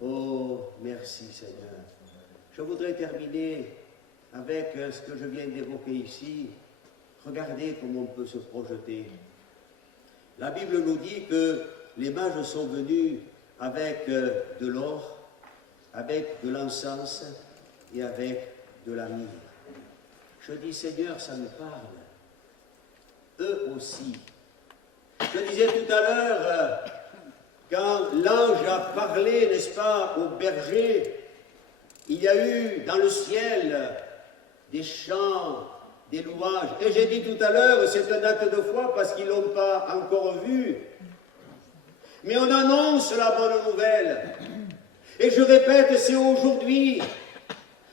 Oh, merci Seigneur. Je voudrais terminer avec ce que je viens d'évoquer ici. Regardez comment on peut se projeter. La Bible nous dit que les mages sont venus avec de l'or, avec de l'encens et avec de la myrrhe. Je dis, Seigneur, ça me parle. Eux aussi. Je disais tout à l'heure, quand l'ange a parlé, n'est-ce pas, au berger, il y a eu dans le ciel des chants, des louanges. Et j'ai dit tout à l'heure, c'est un acte de foi parce qu'ils ne l'ont pas encore vu. Mais on annonce la bonne nouvelle. Et je répète, c'est aujourd'hui,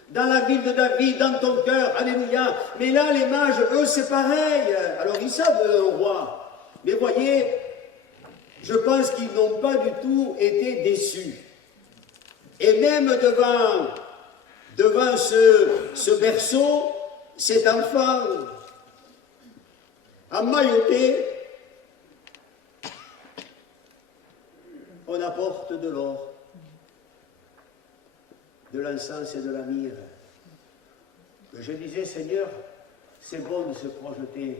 dans la ville de David, dans ton cœur, alléluia. Mais là, les mages, eux, c'est pareil. Alors, ils savent un roi. Mais voyez, je pense qu'ils n'ont pas du tout été déçus. Et même devant ce berceau, cet enfant emmailloté, on apporte de l'or, de l'encens et de la myrrhe. Je disais, Seigneur, c'est bon de se projeter.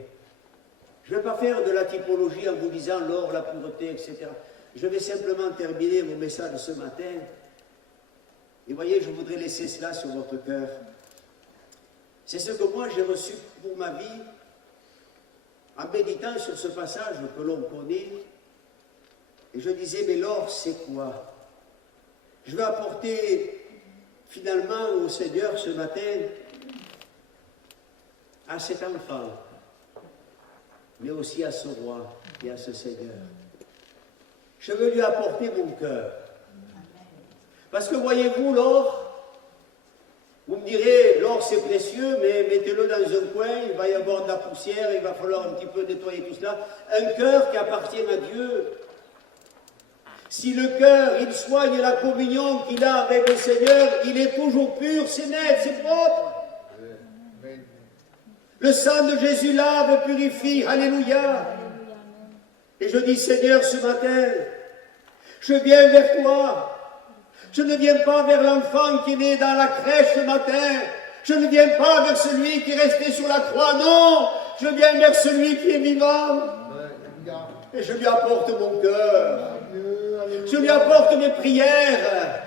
Je ne vais pas faire de la typologie en vous disant l'or, la pureté, etc. Je vais simplement terminer mon message ce matin. Et voyez, je voudrais laisser cela sur votre cœur. C'est ce que moi j'ai reçu pour ma vie en méditant sur ce passage que l'on connaît. Et je disais, mais l'or, c'est quoi? Je vais apporter finalement au Seigneur ce matin à cet enfant, mais aussi à ce roi et à ce Seigneur. Je veux lui apporter mon cœur. Parce que voyez-vous, l'or, vous me direz, l'or c'est précieux, mais mettez-le dans un coin, il va y avoir de la poussière, il va falloir un petit peu nettoyer tout cela. Un cœur qui appartient à Dieu. Si le cœur, il soigne la communion qu'il a avec le Seigneur, il est toujours pur, c'est net, c'est propre. Le sang de Jésus lave, purifie, alléluia. Et je dis, Seigneur, ce matin, je viens vers toi. Je ne viens pas vers l'enfant qui est né dans la crèche ce matin. Je ne viens pas vers celui qui est resté sur la croix. Non, je viens vers celui qui est vivant. Et je lui apporte mon cœur. Je lui apporte mes prières.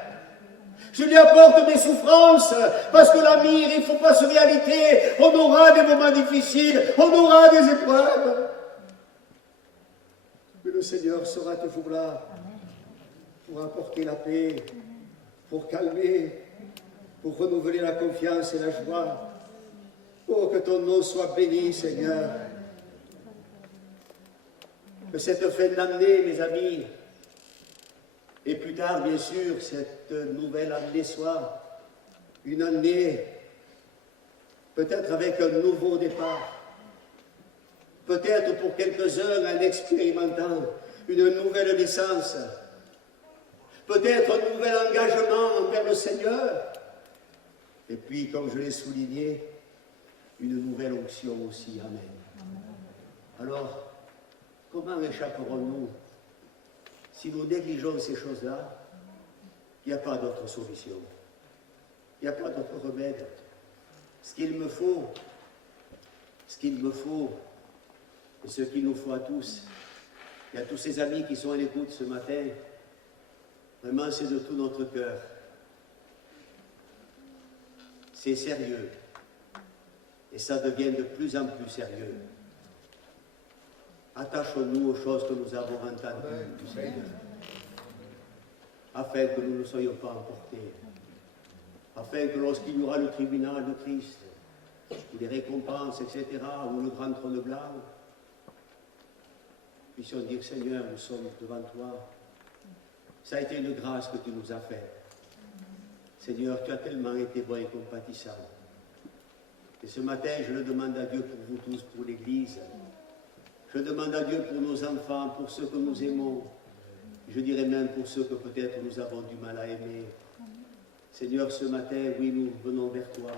Je lui apporte mes souffrances. Parce que la myrrhe, il ne faut pas se réalité. On aura des moments difficiles. On aura des épreuves. Mais le Seigneur sera toujours là pour apporter la paix, pour calmer, pour renouveler la confiance et la joie. Oh, que ton nom soit béni, Seigneur. Que cette fin d'année, mes amis, et plus tard, bien sûr, cette nouvelle année soit une année, peut-être avec un nouveau départ, peut-être pour quelques-uns en expérimentant une nouvelle naissance, peut-être un nouvel engagement envers le Seigneur, et puis, comme je l'ai souligné, une nouvelle onction aussi. Amen. Alors, comment échapperons-nous si nous négligeons ces choses-là? Il n'y a pas d'autre solution. Il n'y a pas d'autre remède. Ce qu'il me faut, et ce qu'il nous faut à tous, et à tous ces amis qui sont à l'écoute ce matin, vraiment c'est de tout notre cœur. C'est sérieux. Et ça devient de plus en plus sérieux. Attachons-nous aux choses que nous avons entendues du Seigneur, afin que nous ne soyons pas emportés, afin que lorsqu'il y aura le tribunal de Christ, ou les récompenses, etc., ou le grand trône blanc, nous puissions dire, Seigneur, nous sommes devant toi. Ça a été une grâce que tu nous as faite. Seigneur, tu as tellement été bon et compatissant. Et ce matin, je le demande à Dieu pour vous tous, pour l'Église. Je demande à Dieu pour nos enfants, pour ceux que nous aimons. Je dirais même pour ceux que peut-être nous avons du mal à aimer. Seigneur, ce matin, oui, nous venons vers toi.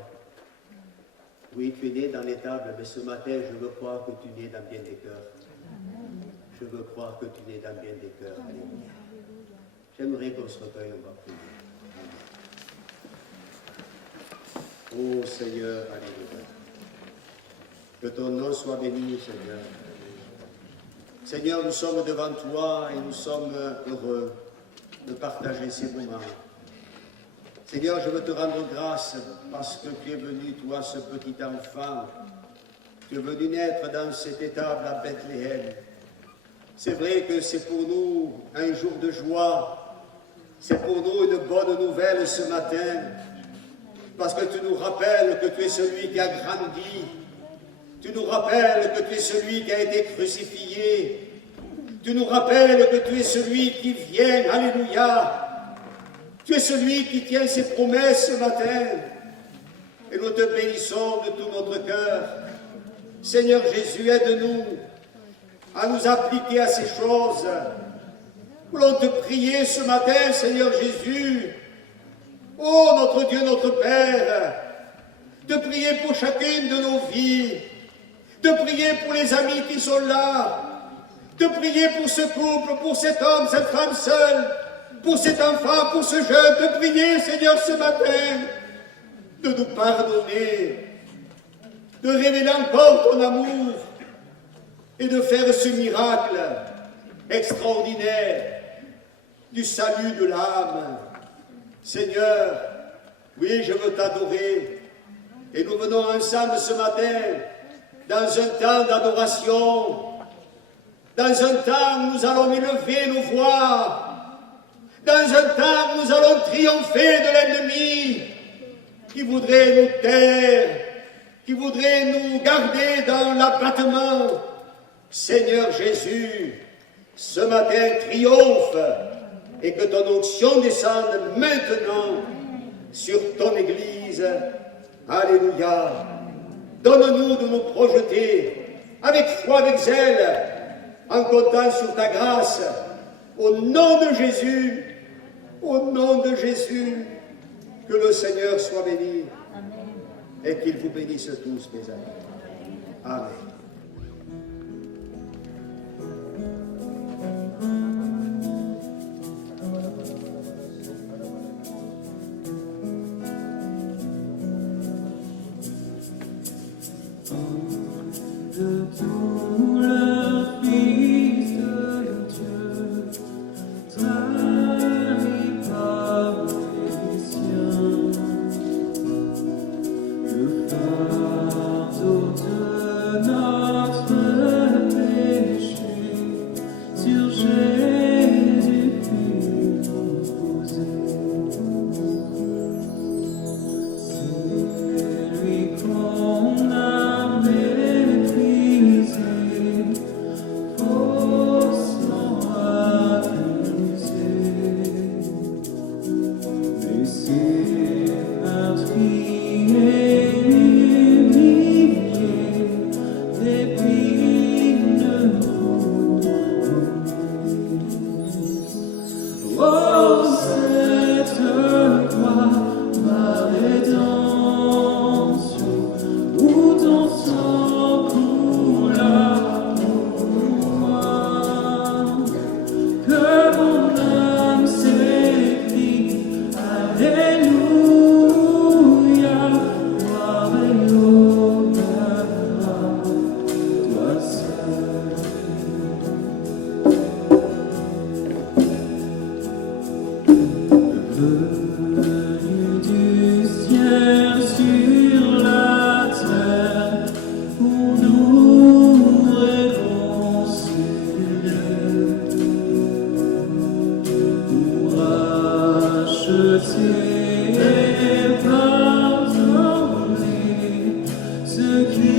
Oui, tu es né dans l'étable, mais ce matin, je veux croire que tu es né dans bien des cœurs. Je veux croire que tu es né dans bien des cœurs. Alléluia. J'aimerais qu'on se recueille, on va prier. Oh Seigneur, alléluia. Que ton nom soit béni, Seigneur. Seigneur, nous sommes devant toi et nous sommes heureux de partager ces moments. Seigneur, je veux te rendre grâce parce que tu es venu, toi, ce petit enfant. Tu es venu naître dans cette étable à Bethléem. C'est vrai que c'est pour nous un jour de joie. C'est pour nous une bonne nouvelle ce matin. Parce que tu nous rappelles que tu es celui qui a grandi. Tu nous rappelles que tu es celui qui a été crucifié. Tu nous rappelles que tu es celui qui vient. Alléluia. Tu es celui qui tient ses promesses ce matin. Et nous te bénissons de tout notre cœur. Seigneur Jésus, aide-nous à nous appliquer à ces choses. Nous voulons te prier ce matin, Seigneur Jésus. Oh, notre Dieu, notre Père, de prier pour chacune de nos vies, de prier pour les amis qui sont là, de prier pour ce couple, pour cet homme, cette femme seule, pour cet enfant, pour ce jeune, de prier, Seigneur, ce matin, de nous pardonner, de révéler encore ton amour et de faire ce miracle extraordinaire du salut de l'âme. Seigneur, oui, je veux t'adorer. Et nous venons ensemble ce matin dans un temps d'adoration, dans un temps où nous allons élever nos voix, dans un temps où nous allons triompher de l'ennemi qui voudrait nous taire, qui voudrait nous garder dans l'abattement. Seigneur Jésus, ce matin triomphe et que ton onction descende maintenant sur ton Église. Alléluia. Donne-nous de nous projeter avec foi, avec zèle, en comptant sur ta grâce. Au nom de Jésus, que le Seigneur soit béni. Amen. Et qu'il vous bénisse tous, mes amis. Amen. De tout le Fils de Dieu, trahi par les siens, le fardeau de notre péché sur Jésus fut posé. C'est lui qu'on a méprisé, faussement accusé, laissé meurtri et humilié, d'épines couronnées. Oh, cette croix, ma rédemption, où ton sang coula pour moi, que mon âme s'écrie, Alléluia, gloire et honneur à toi seul. Venu du ciel sur la terre pour nous réconcilier, pour racheter et pardonner ceux qui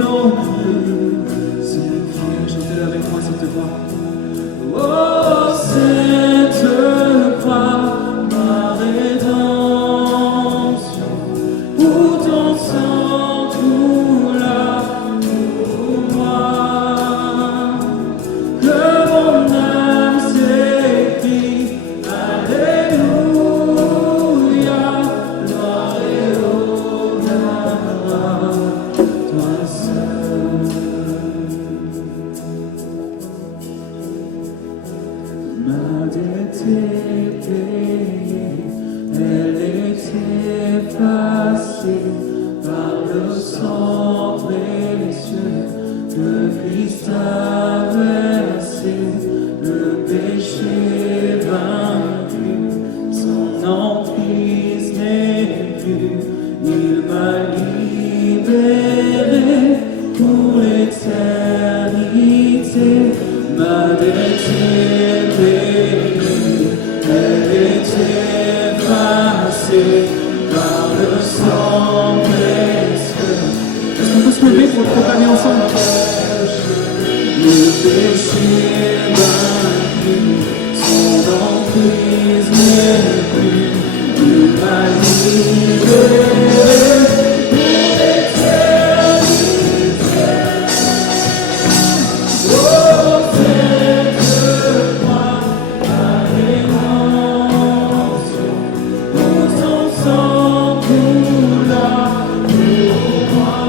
l'ont cru. Chantez-le avec moi, s'il te plaît. Oh, cette croix, ma rédemption, où ton sang coula pour moi, que mon âme s'écrie, Alléluia, gloire et honneur à toi seul. Ma dette est payée, elle est effacée par le sang précieux que Christ a versé, le péché vaincu, son empire Pour le proclamer ensemble. Le péché vaincu, son emprise n'est plus, le mal libéré pour l'éternité. Oh, cette croix, la rédemption, où son sang coula pour moi.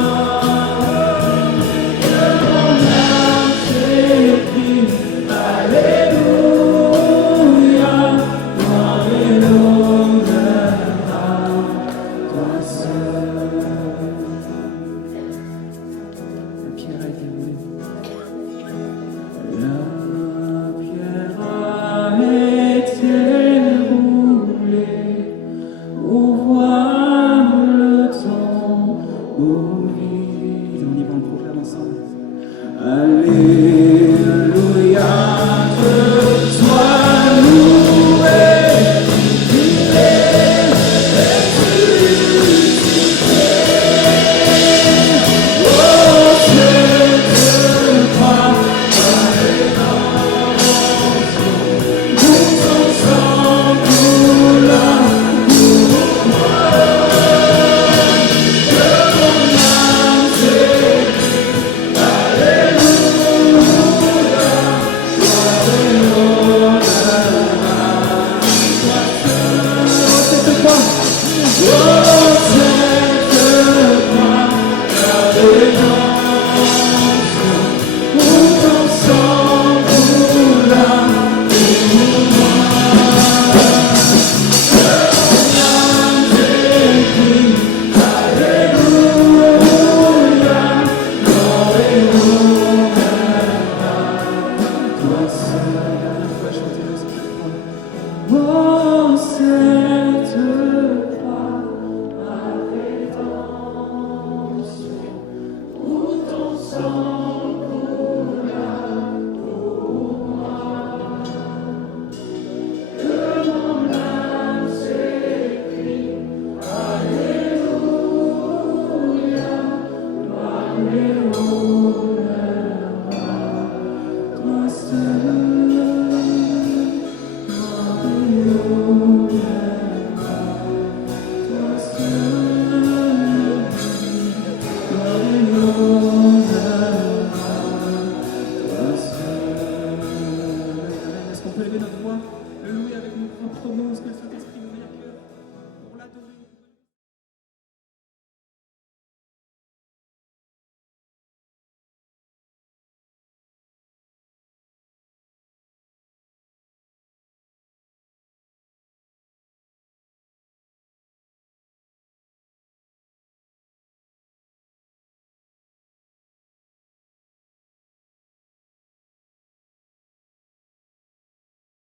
Est-ce qu'on peut lever notre voix? Le louer avec nos propres mots, ce que le Saint-Esprit